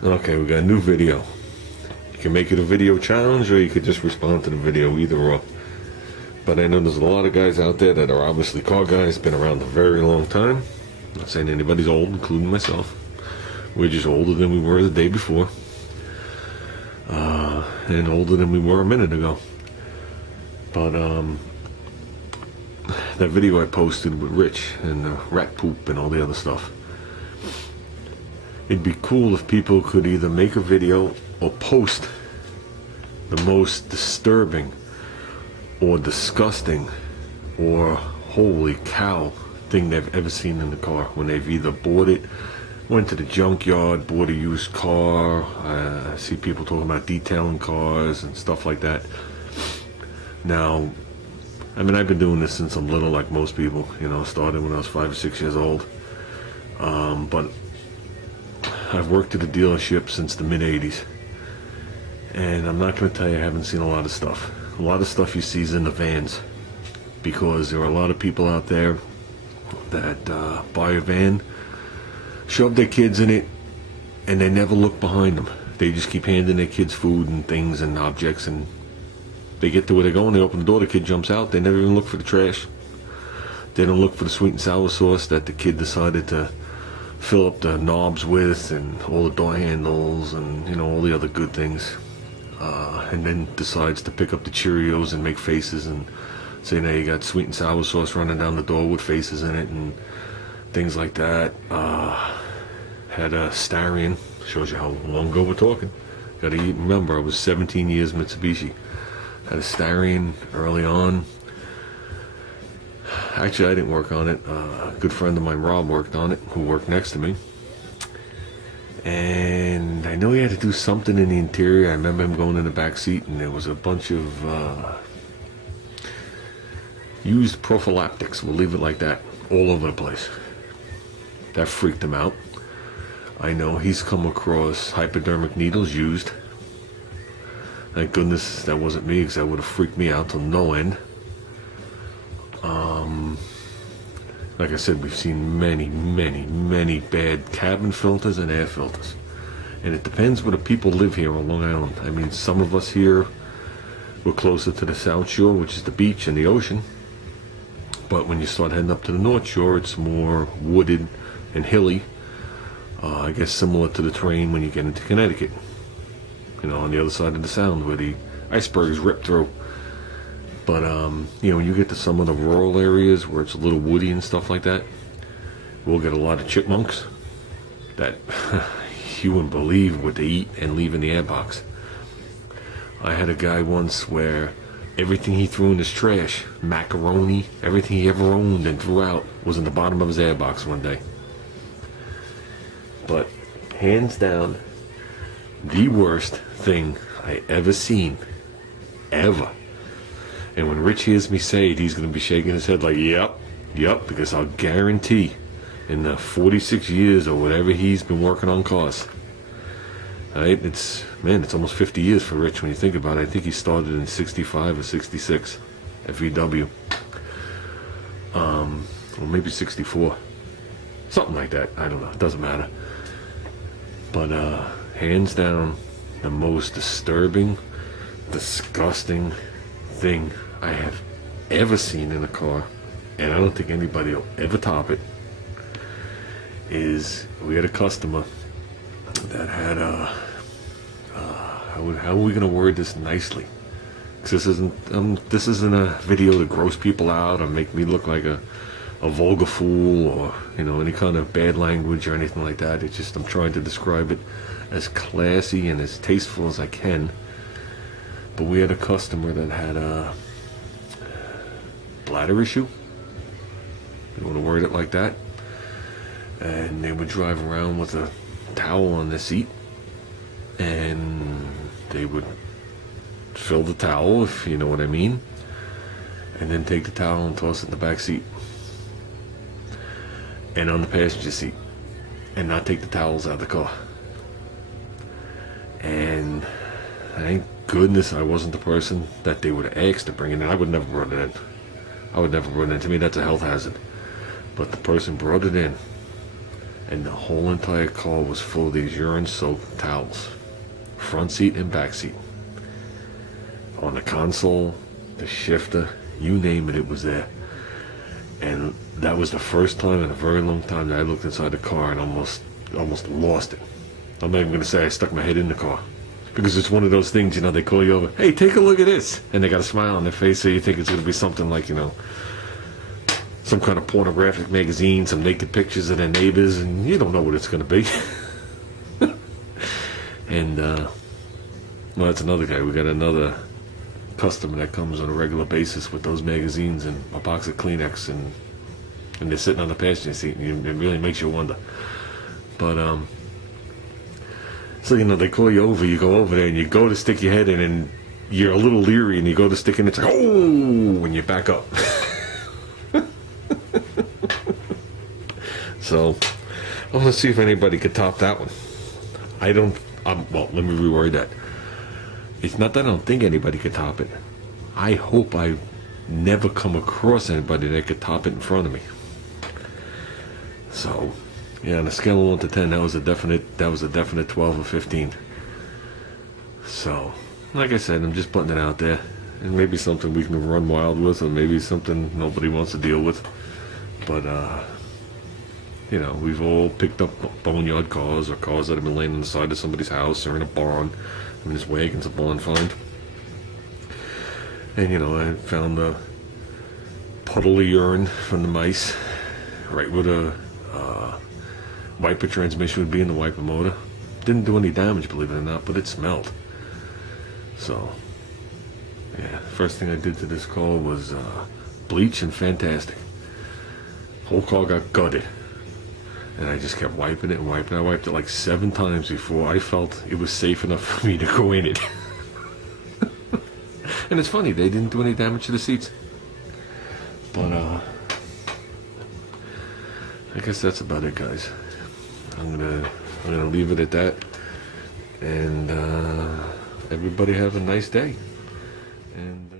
Okay, we got a new video. You can make it a video challenge or you could just respond to the video, either or. But I know there's a lot of guys out there that are obviously car guys, been around a very long time. I'm not saying anybody's old, including myself. We're just older than we were the day before. And older than we were a minute ago. But that video I posted with Rich and rat poop and all the other stuff. It'd be cool if people could either make a video or post the most disturbing or disgusting or holy cow thing they've ever seen in the car, when they've either bought it, went to the junkyard, bought a used car. I see people talking about detailing cars and stuff like that. Now, I mean, I've been doing this since I'm little, like most people. You know, started when I was 5 or 6 years old. But I've worked at a dealership since the mid-'80s. And I'm not going to tell you I haven't seen a lot of stuff. A lot of stuff you see is in the vans. Because there are a lot of people out there that buy a van, shove their kids in it, and they never look behind them. They just keep handing their kids food and things and objects, and they get to where they're going, they open the door, the kid jumps out, they never even look for the trash. They don't look for the sweet and sour sauce that the kid decided to fill up the knobs with, and all the door handles, and you know, all the other good things. And then decides to pick up the Cheerios and make faces and say, now you got sweet and sour sauce running down the door with faces in it and things like that. Had a Starion, shows you how long ago we're talking. Gotta remember, I was 17 years Mitsubishi. Had a Starion early on. Actually, I didn't work on it. A good friend of mine, Rob, worked on it, who worked next to me. And I know he had to do something in the interior. I remember him going in the back seat, and there was a bunch of used prophylactics, we'll leave it like that, all over the place. That freaked him out. I know he's come across hypodermic needles used. Thank goodness that wasn't me, because that would have freaked me out till no end. Like I said, we've seen many bad cabin filters and air filters. And it depends where the people live here on Long Island. I mean, some of us here, we're closer to the South Shore, which is the beach and the ocean. But when you start heading up to the North Shore, it's more wooded and hilly. I guess similar to the terrain when you get into Connecticut. You know, on the other side of the Sound where the icebergs rip through. But, you know, when you get to some of the rural areas where it's a little woody and stuff like that, we'll get a lot of chipmunks that you wouldn't believe what they eat and leave in the airbox. I had a guy once where everything he threw in his trash, macaroni, everything he ever owned and threw out, was in the bottom of his airbox one day. But hands down, the worst thing I ever seen, ever. And when Rich hears me say it, he's going to be shaking his head like, yep, because I'll guarantee in the 46 years or whatever he's been working on cars, right? It's almost 50 years for Rich when you think about it. I think he started in 65 or 66 at VW. Or maybe 64. Something like that. I don't know. It doesn't matter. But hands down, the most disturbing, disgusting thing I have ever seen in a car, and I don't think anybody will ever top it, is we had a customer that had how are we going to word this nicely? Because this isn't a video to gross people out or make me look like a vulgar fool or, you know, any kind of bad language or anything like that. It's just I'm trying to describe it as classy and as tasteful as I can. But we had a customer that had a bladder issue. You want to word it like that. And they would drive around with a towel on the seat. And they would fill the towel, if you know what I mean. And then take the towel and toss it in the back seat. And on the passenger seat. And not take the towels out of the car. And thank goodness I wasn't the person that they would have asked to bring it in. I would never brought it in. I would never brought it in. To me, that's a health hazard. But the person brought it in. and the whole entire car was full of these urine-soaked towels. Front seat and back seat. On the console, the shifter, you name it, it was there. And that was the first time in a very long time that I looked inside the car and almost lost it. I'm not even going to say I stuck my head in the car. Because it's one of those things, you know, they call you over, hey, take a look at this. And they got a smile on their face, so you think it's going to be something like, you know, some kind of pornographic magazine, some naked pictures of their neighbors, and you don't know what it's going to be. And, well, that's another guy. We got another customer that comes on a regular basis with those magazines and a box of Kleenex, and they're sitting on the passenger seat, and it really makes you wonder. But, so, you know, they call you over, you go over there, and you go to stick your head in, and you're a little leery, and you go to stick in, it's like, oh, when you back up. So, I want to see if anybody could top that one. Well, let me reword that. It's not that I don't think anybody could top it. I hope I never come across anybody that could top it in front of me. So, yeah, on a scale of 1 to 10, that was a definite 12 or 15. So, like I said, I'm just putting it out there. And maybe something we can run wild with, or maybe something nobody wants to deal with. But, you know, we've all picked up boneyard cars, or cars that have been laying on the side of somebody's house or in a barn. I mean, this wagon's a barn find. And, you know, I found a puddle of urine from the mice right where the wiper transmission would be in the wiper motor. Didn't do any damage, believe it or not, but it smelled. So, yeah, first thing I did to this car was bleach and Fantastic. Whole car got gutted. And I just kept wiping it and wiping it. I wiped it like 7 times before I felt it was safe enough for me to go in it. And it's funny, they didn't do any damage to the seats. But, I guess that's about it, guys. I'm gonna leave it at that. And, everybody have a nice day. And,